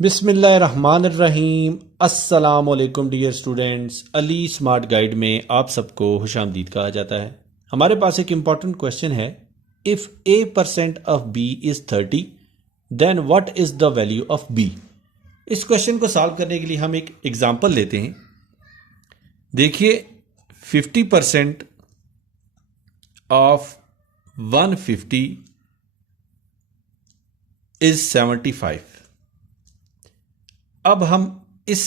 बिस्मिल्लाहिर्रहमानिर्रहीम। अस्सलाम वालेकुम dear students. Ali smart guide में आप सबको खुशामदीद कहा जाता है। हमारे पास एक इम्पॉर्टेंट क्वेश्चन है, if a% of b is 30 then what is the value of b। इस क्वेश्चन को सॉल्व करने के लिए हम एक एग्जांपल लेते हैं। देखिए 50% ऑफ 150 इज 75। अब हम इस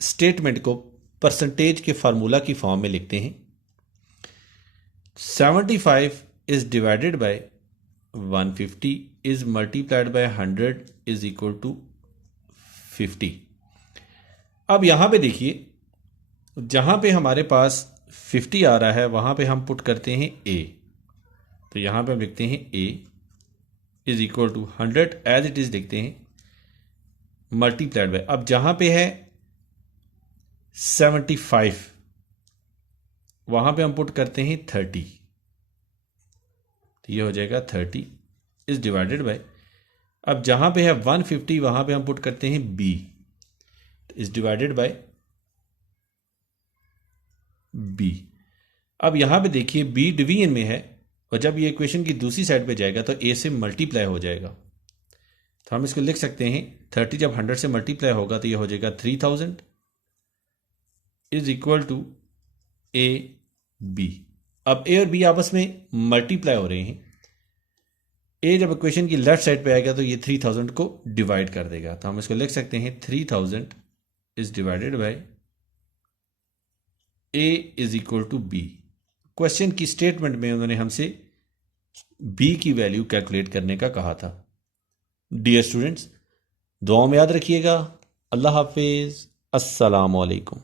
स्टेटमेंट को परसेंटेज के फार्मूला की फॉर्म में लिखते हैं। 75 is divided by 150 is multiplied by 100 is equal to 50। अब यहां पे देखिए, जहां पे हमारे पास 50 आ रहा है वहां पे हम पुट करते हैं a। तो यहां पे हम लिखते हैं a is equal to 100 as it is लिखते हैं मल्टीप्लाइड बाय, अब जहां पे है 75 वहां पे हम पुट करते हैं 30। तो ये हो जाएगा 30 इज डिवाइडेड बाय, अब जहां पे है 150 वहां पे हम पुट करते हैं b is divided bye b। अब यहां पे देखिए b डिवीजन में है और जब ये इक्वेशन की दूसरी साइड पे जाएगा तो a से मल्टीप्लाई हो जाएगा। तो हम इसको लिख सकते हैं 30 जब 100 से मल्टीप्लाई होगा तो ये हो जाएगा 3000 is equal to A B. अब ए और बी आपस में मल्टीप्लाई हो रहे हैं। ए जब इक्वेशन की लेफ्ट साइड पे आएगा तो ये 3000 को डिवाइड कर देगा। तो हम इसको लिख सकते हैं 3000 is divided by A is equal to B. Question की स्टेटमेंट में उन्होंने हमसे बी की वैल्यू कैलकुलेट करने का कहा था। डियर स्टूडेंट्स, दुआ में याद रखिएगा। अल्लाह हाफिज। अस्सलाम वालेकुम।